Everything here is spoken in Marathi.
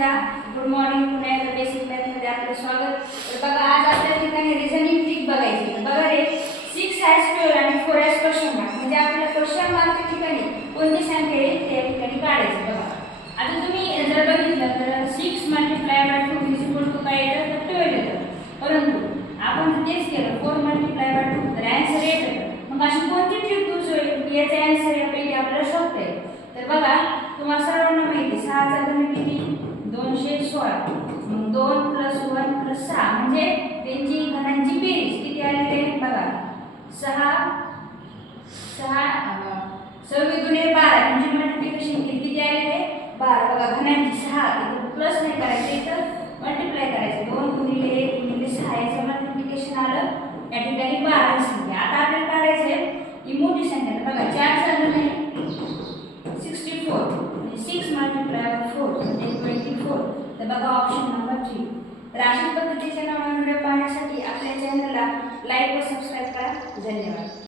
एकदा गुड मॉर्निंग. पुन्हा एकदा बेसिक मॅथमध्ये आपलं स्वागत. तर बघा आज आपल्या ठिकाणी रिझनिंग ट्रिक बघायची. तर बघा रे 6 आणि 4 क्वेश्चन मार्क म्हणजे आपल्याला क्वेश्चन मार्कच्या ठिकाणी कोणती संख्या येईल त्या ठिकाणी काढायची. बघा आता तुम्ही जर बघितलं तर 6 multiply by 2 is equal to काय येतं तर 12 येतं. परंतु आपण तेच केलं 4 मल्टिप्लाय बाय 2 तर आन्सर येतं. मग अशी कोणती ट्रिक यूज होईल की याचा आन्सर यापैकी आपल्याला शोधता येईल. तर बघा तुम्हाला सर्वांना माहिती 6 चा घन किती 216. मग 2 + 1 + 6 म्हणजे त्यांची घनांची बेरीज किती आलेली आहे बघा 6 6 12 म्हणजे मल्टिप्लिकेशन किती आलेले 12. बघा घनांची 6 इथं प्लस नाही करायचं इथं मल्टिप्लाय करायचं 2 × 1 × 6 याचं मल्टिप्लिकेशन आलं या ठिकाणी 12 संख्या. आता आपल्याला काढायचं ही मोठी संख्या. तर बघा 4 चा घन आहे 64 म्हणजे 6 मल्टिप्लाय 4 म्हणजे 24. तर बघा ऑप्शन नंबर 3. तर अशा पद्धतीचे नवीन व्हिडिओ पाहण्यासाठी आपल्या चॅनलला लाईक व सबस्क्राईब करा. धन्यवाद.